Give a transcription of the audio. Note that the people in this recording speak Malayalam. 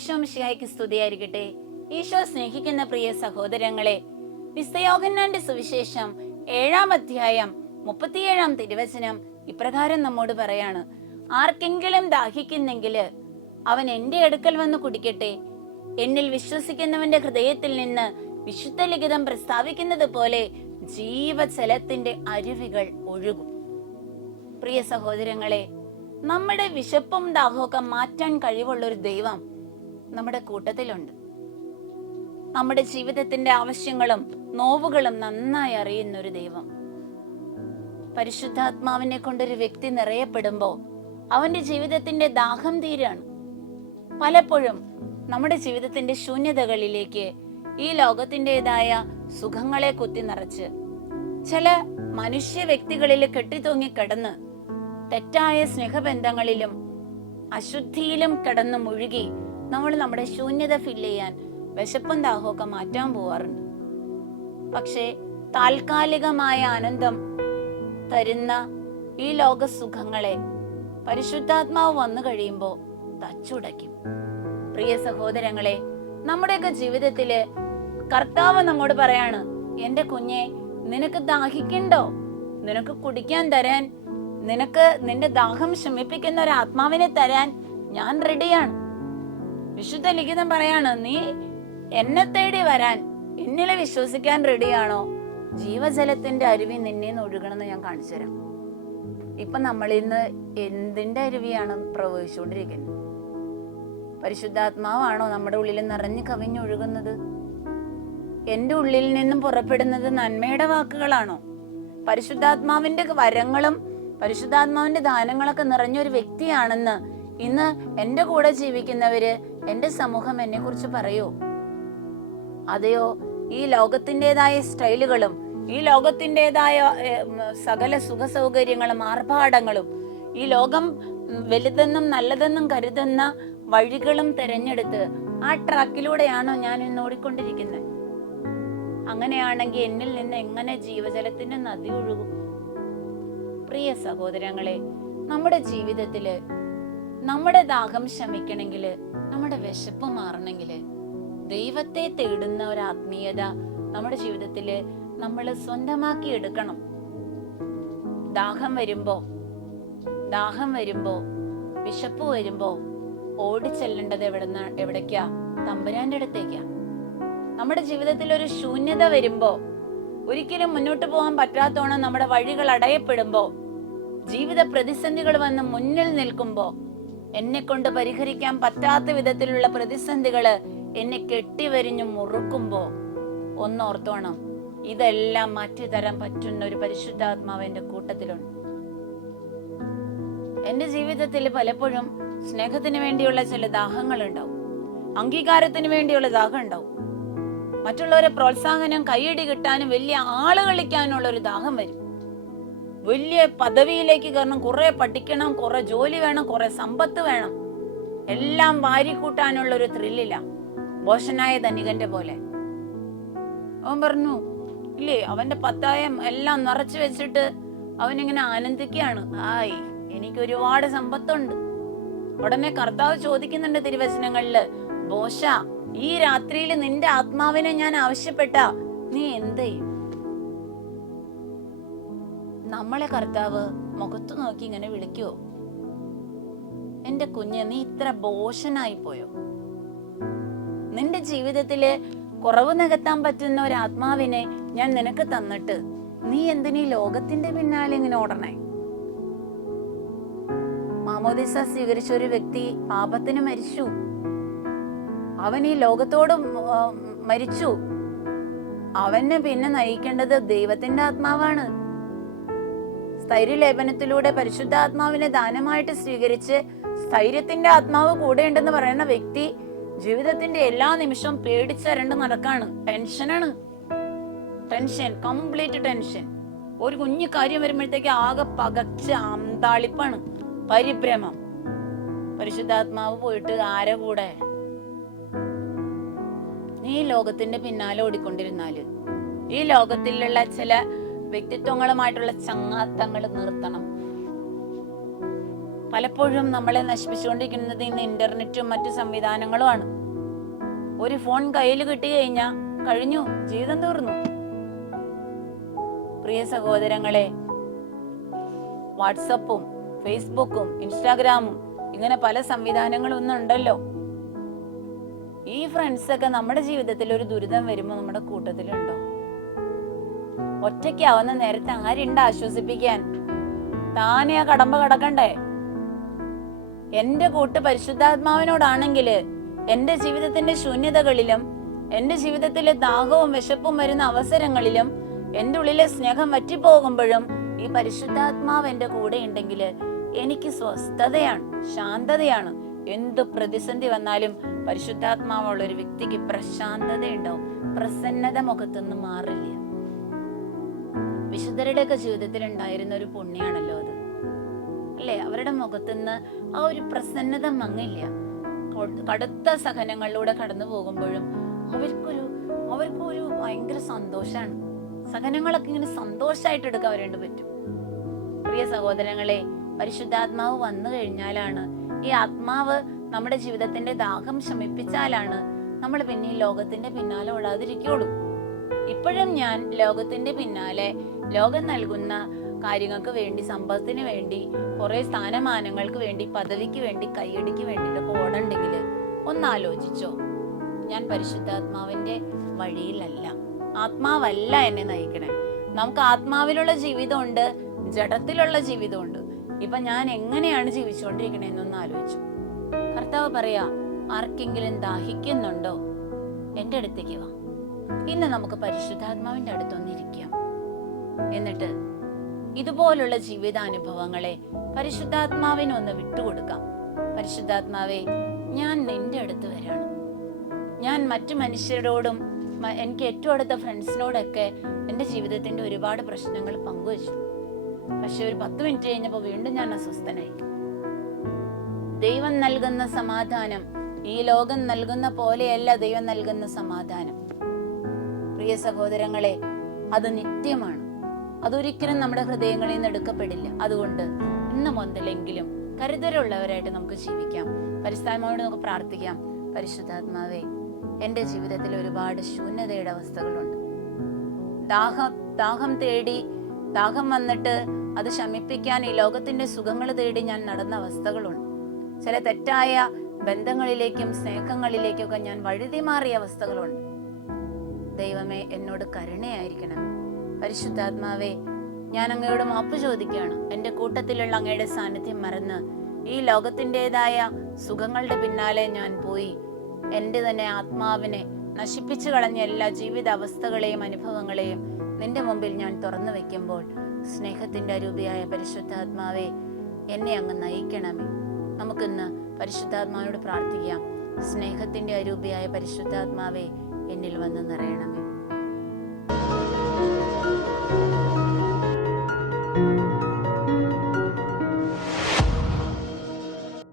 ഈശോ മിശിഹായ്ക്ക് സ്തുതിയായിരിക്കട്ടെ. ഈശോ സ്നേഹിക്കുന്ന പ്രിയ സഹോദരങ്ങളെ വിസ്തയോഹന്നാന്റെ സുവിശേഷം ഏഴാം അധ്യായം മുപ്പത്തിയേഴാം തിരുവചനം ഇപ്രകാരം നമ്മോട് പറയാണ്. ആർക്കെങ്കിലും ദാഹിക്കുന്നെങ്കിൽ അവൻ എന്റെ അടുക്കൽ വന്ന് കുടിക്കട്ടെ. എന്നിൽ വിശ്വസിക്കുന്നവന്റെ ഹൃദയത്തിൽ നിന്ന് വിശുദ്ധ ലിഖിതം പ്രസ്താവിക്കുന്നത് പോലെ ജീവജലത്തിന്റെ അരുവികൾ ഒഴുകും. പ്രിയ സഹോദരങ്ങളെ നമ്മുടെ വിശപ്പും ദാഹമൊക്കെ മാറ്റാൻ കഴിവുള്ള ഒരു ദൈവം നമ്മുടെ കൂട്ടത്തിലുണ്ട്. നമ്മുടെ ജീവിതത്തിന്റെ ആവശ്യങ്ങളും നോവുകളും നന്നായി അറിയുന്ന ഒരു ദൈവം. പരിശുദ്ധാത്മാവിനെ കൊണ്ടൊരു വ്യക്തി നിറയപ്പെടുമ്പോ അവന്റെ ജീവിതത്തിന്റെ ദാഹം തീരാണ്. പലപ്പോഴും നമ്മുടെ ജീവിതത്തിന്റെ ശൂന്യതകളിലേക്ക് ഈ ലോകത്തിന്റെതായ സുഖങ്ങളെ കുത്തി നിറച്ച് ചില മനുഷ്യ വ്യക്തികളിൽ കെട്ടിത്തൂങ്ങി കിടന്ന് തെറ്റായ സ്നേഹബന്ധങ്ങളിലും അശുദ്ധിയിലും കിടന്ന് മുഴുകി നമ്മൾ നമ്മുടെ ശൂന്യത ഫില്ല് ചെയ്യാൻ വിശപ്പും ദാഹമൊക്കെ മാറ്റാൻ പോവാറുണ്ട്. പക്ഷേ താൽക്കാലികമായ ആനന്ദം തരുന്ന ഈ ലോക സുഖങ്ങളെ പരിശുദ്ധാത്മാവ് വന്നു കഴിയുമ്പോൾ തച്ചുടയ്ക്കും. പ്രിയ സഹോദരങ്ങളെ നമ്മുടെയൊക്കെ ജീവിതത്തിൽ കർത്താവ് നമ്മോട് പറയാണ് എന്റെ കുഞ്ഞെ നിനക്ക് ദാഹിക്കണ്ടോ? നിനക്ക് കുടിക്കാൻ തരാൻ നിനക്ക് നിന്റെ ദാഹം ശമിപ്പിക്കുന്ന ഒരു ആത്മാവിനെ തരാൻ ഞാൻ റെഡിയാണ് വിശുദ്ധ ലിഖിതം പറയാണ് നീ എന്നെ തേടി വരാൻ എന്നിലെ വിശ്വസിക്കാൻ റെഡിയാണോ ജീവജലത്തിന്റെ അരുവി നിന്നെ നിന്ന് ഒഴുകണമെന്ന് ഞാൻ കാണിച്ചു തരാം. ഇപ്പൊ നമ്മൾ ഇന്ന് എന്തിന്റെ അരുവിയാണ് പ്രവഹിച്ചുകൊണ്ടിരിക്കുന്നത്? പരിശുദ്ധാത്മാവാണോ നമ്മുടെ ഉള്ളിൽ നിറഞ്ഞു കവിഞ്ഞൊഴുകുന്നത് എന്റെ ഉള്ളിൽ നിന്നും പുറപ്പെടുന്നത് നന്മയുടെ വാക്കുകളാണോ? പരിശുദ്ധാത്മാവിന്റെ വരങ്ങളും പരിശുദ്ധാത്മാവിന്റെ ദാനങ്ങളൊക്കെ നിറഞ്ഞൊരു വ്യക്തിയാണെന്ന് ഇന്ന് എന്റെ കൂടെ ജീവിക്കുന്നവര് എന്റെ സമൂഹം എന്നെ കുറിച്ച് പറയൂ. അതെയോ? ഈ ലോകത്തിന്റെതായ സ്റ്റൈലുകളും ഈ ലോകത്തിന്റെതായ സകല സുഖ സൗകര്യങ്ങളും ആർഭാടങ്ങളും ഈ ലോകം വലുതെന്നും നല്ലതെന്നും കരുതുന്ന വഴികളും തിരഞ്ഞെടുത്ത് ആ ട്രാക്കിലൂടെയാണോ ഞാൻ ഇന്ന് ഓടിക്കൊണ്ടിരിക്കുന്നത്? അങ്ങനെയാണെങ്കിൽ എന്നിൽ നിന്ന് എങ്ങനെ ജീവജലത്തിന്റെ നദി ഒഴുകും? പ്രിയ സഹോദരങ്ങളെ നമ്മുടെ ജീവിതത്തിൽ നമ്മുടെ ദാഹം ശമിക്കണമെങ്കിൽ നമ്മുടെ വിശപ്പ് മാറണമെങ്കിൽ ദൈവത്തെ തേടുന്ന ഒരു ആത്മീയത നമ്മുടെ ജീവിതത്തിൽ നമ്മൾ സ്വന്തമാക്കി എടുക്കണം. ദാഹം വരുമ്പോ ദാഹം വരുമ്പോ വിശപ്പ് വരുമ്പോ ഓടി ചെല്ലേണ്ടത് എവിടുന്ന എവിടേക്കാ? തമ്പുരാന്റെ അടുത്തേക്കാ. നമ്മുടെ ജീവിതത്തിൽ ഒരു ശൂന്യത വരുമ്പോ ഒരിക്കലും മുന്നോട്ട് പോകാൻ പറ്റാത്തോണം നമ്മുടെ വഴികൾ അടയപ്പെടുമ്പോ ജീവിത പ്രതിസന്ധികൾ വന്ന് മുന്നിൽ നിൽക്കുമ്പോ എന്നെ കൊണ്ട് പരിഹരിക്കാൻ പറ്റാത്ത വിധത്തിലുള്ള പ്രതിസന്ധികൾ എന്നെ കെട്ടിവരിഞ്ഞു മുറുക്കുമ്പോ ഒന്നോർത്തോണം. ഇതെല്ലാം മാറ്റി തരാൻ പറ്റുന്ന ഒരു പരിശുദ്ധാത്മാവ് എന്റെ കൂട്ടത്തിലുണ്ട്. എന്റെ ജീവിതത്തിൽ പലപ്പോഴും സ്നേഹത്തിന് വേണ്ടിയുള്ള ചില ദാഹങ്ങൾ ഉണ്ടാവും അംഗീകാരത്തിന് വേണ്ടിയുള്ള ദാഹം ഉണ്ടാവും മറ്റുള്ളവരെ പ്രോത്സാഹനം കൈയടി കിട്ടാനും വലിയ ആൾ കളിക്കാനുള്ള ഒരു ദാഹം വരും. വലിയ പദവിയിലേക്ക് കയറണം കുറെ പഠിക്കണം കുറെ ജോലി വേണം കുറെ സമ്പത്ത് വേണം. എല്ലാം വാരിക്കൂട്ടാനുള്ള ഒരു ത്രില്ലില്ല ബോഷനായ ധനികന്റെ പോലെ. അവൻ പറഞ്ഞു ഇല്ലേ അവന്റെ പത്തായം എല്ലാം നിറച്ചു വെച്ചിട്ട് അവനിങ്ങനെ ആനന്ദിക്കുകയാണ്. ആയി എനിക്ക് ഒരുപാട് സമ്പത്തുണ്ട്. ഉടനെ കർത്താവ് ചോദിക്കുന്നുണ്ട് തിരുവചനങ്ങളിൽ ബോഷ ഈ രാത്രിയിൽ നിന്റെ ആത്മാവിനെ ഞാൻ ആവശ്യപ്പെട്ട? നീ എന്ത് ചെയ്യും? നമ്മളെ കർത്താവ് മുഖത്തു നോക്കി ഇങ്ങനെ വിളിക്കുവോ? എന്റെ കുഞ്ഞ് നീ ഇത്ര ബോഷനായി പോയോ? നിന്റെ ജീവിതത്തിൽ കുറവ് നികത്താൻ പറ്റുന്ന ഒരു ആത്മാവിനെ ഞാൻ നിനക്ക് തന്നിട്ട് നീ എന്തിനീ ലോകത്തിന്റെ പിന്നാലെ ഇങ്ങനെ ഓടണേ? മാമോദിസ സ്വീകരിച്ച ഒരു വ്യക്തി പാപത്തിന് മരിച്ചു. അവൻ ഈ ലോകത്തോട് മരിച്ചു. അവനെ പിന്നെ നയിക്കേണ്ടത് ദൈവത്തിന്റെ ആത്മാവാണ്. സ്ഥൈര്യലേപനത്തിലൂടെ പരിശുദ്ധാത്മാവിനെ ദാനമായിട്ട് സ്വീകരിച്ച് സ്ഥൈര്യത്തിന്റെ ആത്മാവ് കൂടെ ഉണ്ടെന്ന് പറയുന്ന വ്യക്തി ജീവിതത്തിന്റെ എല്ലാ നിമിഷവും പേടിച്ചരണ്ട് നടക്കാണ്. ടെൻഷനാണ്. Tension complete tension. ഒരു കുഞ്ഞു കാര്യം വരുമ്പോഴത്തേക്ക് ആകെ പകച്ച് അന്താളിപ്പാണ്. പരിഭ്രമം. പരിശുദ്ധാത്മാവ് പോയിട്ട് ആരെ കൂടെ? നീ ലോകത്തിന്റെ പിന്നാലെ ഓടിക്കൊണ്ടിരുന്നാൽ. ഈ ലോകത്തിലുള്ള ചില വ്യക്തിത്വങ്ങളുമായിട്ടുള്ള ചങ്ങാത്തങ്ങൾ നിർത്തണം. പലപ്പോഴും നമ്മളെ നശിപ്പിച്ചുകൊണ്ടിരിക്കുന്നത് ഇന്ന് ഇന്റർനെറ്റും മറ്റു സംവിധാനങ്ങളുമാണ്. ഒരു ഫോൺ കയ്യിൽ കിട്ടി കഴിഞ്ഞാൽ കഴിഞ്ഞു ജീവിതം തീർന്നു. പ്രിയ സഹോദരങ്ങളെ വാട്സപ്പും ഫേസ്ബുക്കും ഇൻസ്റ്റാഗ്രാമും ഇങ്ങനെ പല സംവിധാനങ്ങളും ഇന്നുണ്ടല്ലോ ഈ ഫ്രണ്ട്സൊക്കെ നമ്മുടെ ജീവിതത്തിൽ ഒരു ദുരിതം വരുമ്പോൾ നമ്മുടെ കൂട്ടത്തിലുണ്ടോ? ഒറ്റയ്ക്കാവുന്ന നേരത്തെ ആരുണ്ട് ആശ്വസിപ്പിക്കാൻ? താനെ ആ കടമ്പ കടക്കണ്ടേ? എന്റെ കൂട്ട് പരിശുദ്ധാത്മാവിനോടാണെങ്കിൽ എന്റെ ജീവിതത്തിന്റെ ശൂന്യതകളിലും എന്റെ ജീവിതത്തിലെ ദാഹവും വിശപ്പും വരുന്ന അവസരങ്ങളിലും എന്റെ ഉള്ളിലെ സ്നേഹം വറ്റിപ്പോകുമ്പോഴും ഈ പരിശുദ്ധാത്മാവ് എന്റെ കൂടെ ഉണ്ടെങ്കിൽ എനിക്ക് സ്വസ്ഥതയാണ് ശാന്തതയാണ്. എന്ത് പ്രതിസന്ധി വന്നാലും പരിശുദ്ധാത്മാവുള്ള ഒരു വ്യക്തിക്ക് പ്രശാന്തത ഉണ്ടാവും പ്രസന്നത മുഖത്തുനിന്ന് മാറില്ല. വിശുദ്ധരുടെയൊക്കെ ജീവിതത്തിൽ ഉണ്ടായിരുന്ന ഒരു പുണ്യാണല്ലോ അത്. അല്ലേ? അവരുടെ മുഖത്തുനിന്ന് ആ ഒരു പ്രസന്നത മങ്ങില്ല. കടുത്ത സഹനങ്ങളിലൂടെ കടന്നു പോകുമ്പോഴും അവർക്കൊരു അവർക്കൊരു ഭയങ്കര സന്തോഷാണ്. സഹനങ്ങളൊക്കെ ഇങ്ങനെ സന്തോഷമായിട്ട് എടുക്കാൻ അവരേണ്ട പറ്റും. പ്രിയ സഹോദരങ്ങളെ പരിശുദ്ധാത്മാവ് വന്നു കഴിഞ്ഞാലാണ് ഈ ആത്മാവ് നമ്മുടെ ജീവിതത്തിന്റെ ദാഹം ശമിപ്പിച്ചാലാണ് നമ്മൾ പിന്നെ ഈ ലോകത്തിന്റെ പിന്നാലെ ഓടാതിരിക്കുള്ളൂ ഇപ്പോഴും ഞാൻ ലോകത്തിന്റെ പിന്നാലെ ലോകം നൽകുന്ന കാര്യങ്ങൾക്ക് വേണ്ടി സമ്പത്തിന് വേണ്ടി കുറെ സ്ഥാനമാനങ്ങൾക്ക് വേണ്ടി പദവിക്ക് വേണ്ടി കൈയടിക്ക് വേണ്ടിയിട്ടൊക്കെ ഓടണ്ടെങ്കിൽ ഒന്നാലോചിച്ചോ. ഞാൻ പരിശുദ്ധാത്മാവിന്റെ വഴിയിലല്ല. ആത്മാവല്ല എന്നെ നയിക്കണേ. നമുക്ക് ആത്മാവിലുള്ള ജീവിതമുണ്ട് ജഡത്തിലുള്ള ജീവിതമുണ്ട്. ഇപ്പൊ ഞാൻ എങ്ങനെയാണ് ജീവിച്ചുകൊണ്ടിരിക്കണേന്നൊന്ന് ആലോചിച്ചു. കർത്താവ് പറയാ ആർക്കെങ്കിലും ദാഹിക്കുന്നുണ്ടോ? എന്റെ അടുത്തേക്ക് വാ. ഇന്ന് നമുക്ക് പരിശുദ്ധാത്മാവിന്റെ അടുത്തൊന്നിരിക്കാം എന്നിട്ട് ഇതുപോലുള്ള ജീവിതാനുഭവങ്ങളെ പരിശുദ്ധാത്മാവിന് ഒന്ന് വിട്ടുകൊടുക്കാം. പരിശുദ്ധാത്മാവെ ഞാൻ നിന്റെ അടുത്ത് വരാണ്. ഞാൻ മറ്റു മനുഷ്യരോടും എനിക്ക് ഏറ്റവും അടുത്ത ഫ്രണ്ട്സിനോടൊക്കെ എന്റെ ജീവിതത്തിന്റെ ഒരുപാട് പ്രശ്നങ്ങൾ പങ്കുവച്ചു. പക്ഷെ ഒരു പത്ത് മിനിറ്റ് കഴിഞ്ഞപ്പോൾ വീണ്ടും ഞാൻ അസ്വസ്ഥനായി. ദൈവം നൽകുന്ന സമാധാനം ഈ ലോകം നൽകുന്ന പോലെയല്ല ദൈവം നൽകുന്ന സമാധാനം. പ്രിയ സഹോദരങ്ങളെ അത് നിത്യമാണ്. അതൊരിക്കലും നമ്മുടെ ഹൃദയങ്ങളിൽ നിന്ന് എടുക്കപ്പെടില്ല. അതുകൊണ്ട് ഇന്ന് മുതലെങ്കിലും കരുതലുള്ളവരായിട്ട് നമുക്ക് ജീവിക്കാം. പരിസ്ഥാനമായോട് നമുക്ക് പ്രാർത്ഥിക്കാം. പരിശുദ്ധാത്മാവേ എന്റെ ജീവിതത്തിൽ ഒരുപാട് ശൂന്യതയുടെ അവസ്ഥകളുണ്ട്. ദാഹം ദാഹം തേടി ദാഹം വന്നിട്ട് അത് ശമിപ്പിക്കാൻ ഈ ലോകത്തിന്റെ സുഖങ്ങൾ തേടി ഞാൻ നടന്ന അവസ്ഥകളുണ്ട്. ചില തെറ്റായ ബന്ധങ്ങളിലേക്കും സ്നേഹങ്ങളിലേക്കൊക്കെ ഞാൻ വഴുതി മാറിയ അവസ്ഥകളുണ്ട്. ദൈവമേ എന്നോട് കരുണയായിരിക്കണം. പരിശുദ്ധാത്മാവേ ഞാൻ അങ്ങയോട് മാപ്പ് ചോദിക്കുകയാണ്. എന്റെ കൂട്ടത്തിലുള്ള അങ്ങയുടെ സാന്നിധ്യം മറന്ന് ഈ ലോകത്തിന്റെതായ സുഖങ്ങളുടെ പിന്നാലെ ഞാൻ പോയി. എന്റെ തന്നെ ആത്മാവിനെ നശിപ്പിച്ചു കളഞ്ഞ എല്ലാ ജീവിത അവസ്ഥകളെയും അനുഭവങ്ങളെയും നിന്റെ മുമ്പിൽ ഞാൻ തുറന്നു വെക്കുമ്പോൾ സ്നേഹത്തിന്റെ അരൂപിയായ പരിശുദ്ധാത്മാവെ എന്നെ അങ്ങ് നയിക്കണമേ. നമുക്കിന്ന് പരിശുദ്ധാത്മാവിനോട് പ്രാർത്ഥിക്കാം. സ്നേഹത്തിന്റെ അരൂപിയായ പരിശുദ്ധാത്മാവെ എന്നിൽ വന്ന് നിറയണമേ. Thank you.